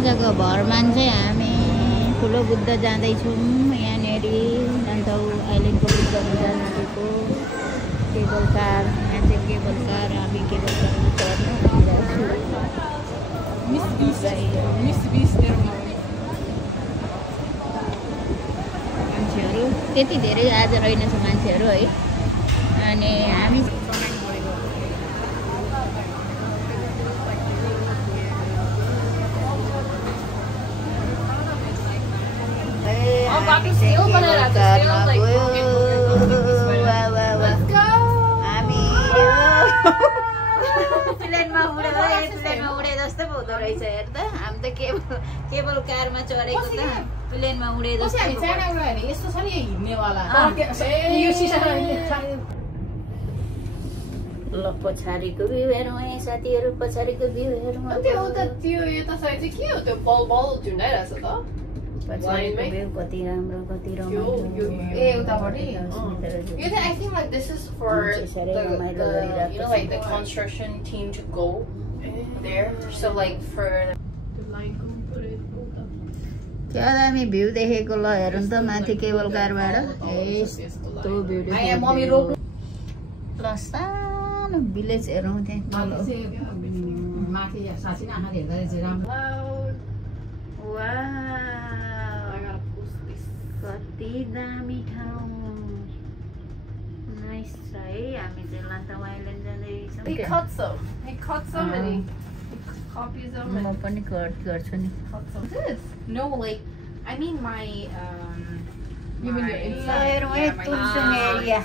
आजको भरमा चाहिँ हामी ठुलो बुद्ध जाँदैछौँ यहाँनिर नन्तौ आइल्यान्डको बुद्धहरू जाँदाको केबल कार यहाँ चाहिँ केबल कार हामी केबल कारमा चढ्नु मान्छेहरू त्यति धेरै आज रहेनछ मान्छेहरू है अनि हामी प्लेनमा उडे जस्तो पो हुँदो रहेछ हेर त हामी त केबल कारमा चढेको त प्लेनमा उडे जस्तो ल पछाडिको भ्यू हेरौँ है साथीहरू पछाडिको भ्यू हेरौँ कति राम्रो कति रमाइलो क्या दामी भ्यू देखेको ल हेरौँ त माथि केबल कारबाट यस्तो भ्यू देखेको ल सानो भिलेज हेरौँ त्यहाँ कति दामी ठाउँ नाइस छ है हामी चाहिँ लान्ताम आइल्यान्ड जाँदैछौँ म पनि कट गर्छु नि No, like I mean my हेरौँ है तुलसुङ area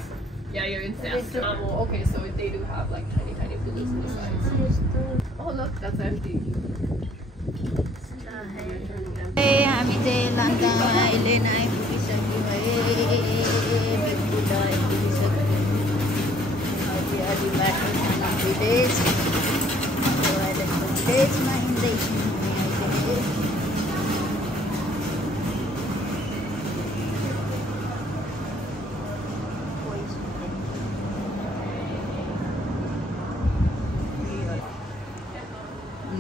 yeah, you're in Sam. Okay, so they do have like tiny villas on the sides. Oh look, that's empty. हामी चाहिँ लान्ताम आइल्यान्ड आइपुगिसक्यौँ है बुद्ध आइपुगिसक्यौँ अलि अलि बाटो सानो भिलेज आइल्यान्डको भिलेजमा हिँड्दैछौँ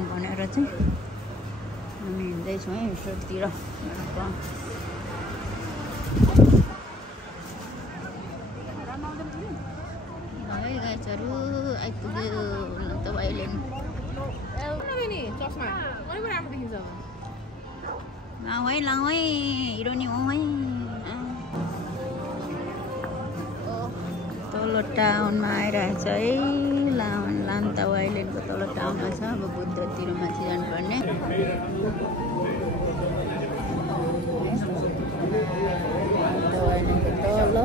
भनेर चाहिँ हामी हिँड्दैछौँ है भित्रतिर है गाइजहरू आइपुग्यो लान्ताम आइल्यान्ड लाउँ है हिरोनी हौँ है तल टाउनमा आइरहेछ है लान्ताम आइल्यान्डको तल टाउनमा छ अब बुद्धतिर माथि जानुपर्ने तल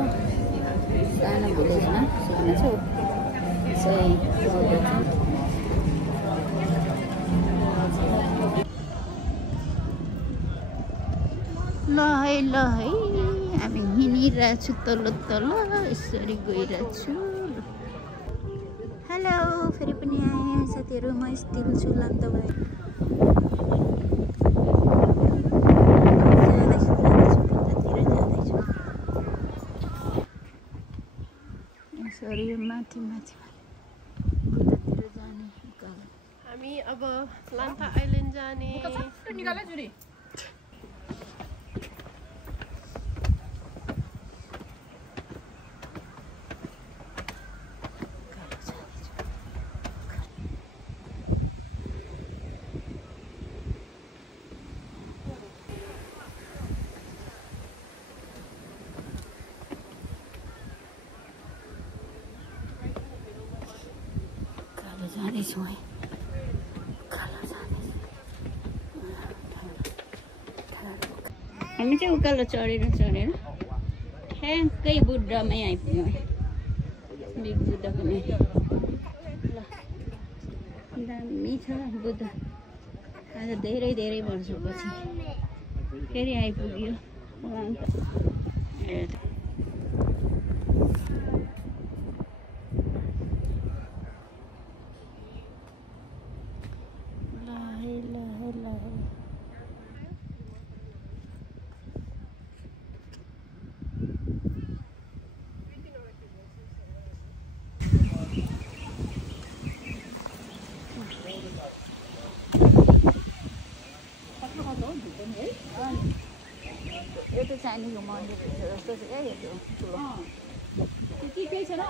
सानो भिलेजमा सानो छ ल है हामी हिँडिरहेको छु तल यसरी गइरहेको छु हेलो फेरि पनि आएँ साथीहरू म स्टिल छु लान्ताम जाँदैछु यसरी माथि बुद्धतिर जाने हामी अब लान्ताम आइल्यान्ड जाने जाँदैछौँ है हामी चाहिँ उकालो चढेर ठ्याक्कै बुद्धमै आइपुग्यौँ है बिग बुद्धको नि ल दामी छ बुद्ध आज धेरै वर्षपछि फेरि आइपुग्यो यो त चाइनिजको मन्दिर जस्तो छ क्या यो ठुलो त्यो के केही छैन